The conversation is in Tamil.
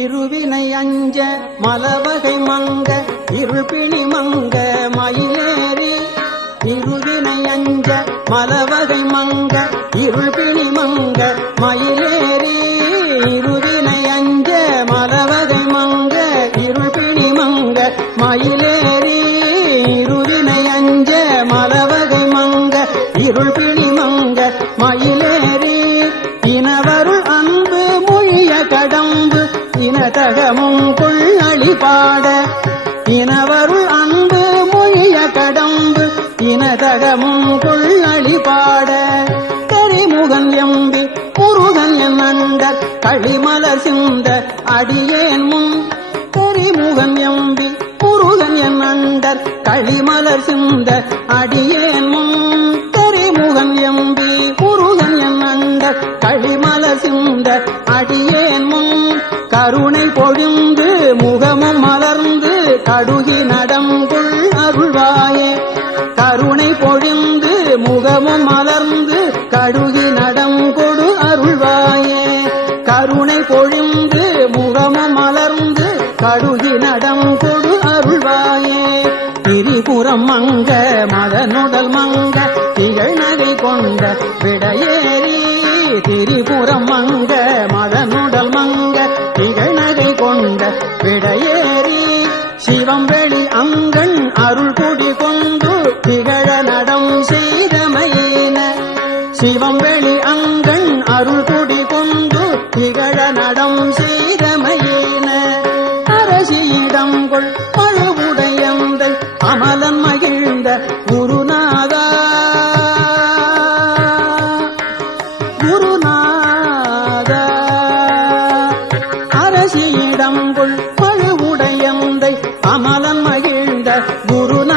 இருவினை அஞ்ச மலவகை மங்க இருள்பிணி மங்க மயிலேறி. இருவினை அஞ்ச மலவகை மங்க இருள்பிணி மங்க மயிலேறி. இருவினை அஞ்ச மலவகை மங்க இருள்பிணி மங்க மயிலேறி. இனதகமும் கொள்ளளி பாட இனவருள் அன்பு மொழிய கடம்பு இனதகமும் கொள்ளளி பாட கரிமுகன் எம்பி முருகன் நண்ட அண்டர் களிமலர் சிந்த அடியேன் முன். கரிமுகன் எம்பி முருகன் என் அண்டர் களிமலர் சிந்த அடியேன் முன். கரிமுகன் எம்பி முருகன் என் அண்டர் களிமலர் சிந்த அடியேன் முன். கருணை பொழிந்து முகமும் மலர்ந்து கடுகி நடங்குள் அருள்வாயே. கருணை பொழிந்து முகமும் மலர்ந்து கடுகி நடங்கொடு அருள்வாயே. கருணை பொழிந்து முகமும் மலர்ந்து கடுகி நடங்கொடு அருள்வாயே. திரிபுரம் மங்க மதனுடல் மங்க திகழ் நகை கொண்ட விடையேறி. திரிபுரம் மங்க விடையேறி சிவம் வெளி அங்கண் அருள் குடி கொண்டு திகழ நடம் செய்தமையின சிவம் வெளி அங்கண் அருள் குடி கொண்டு திகழ நடம் செய்தமையின அரசியிடம் கொள் பழுவுடையந்தை அமலன் மகிழ்ந்த குருநாதா. குரு அரசியிடம் பழுவுடையந்தை அமலன் மகிழ்ந்த குருநாத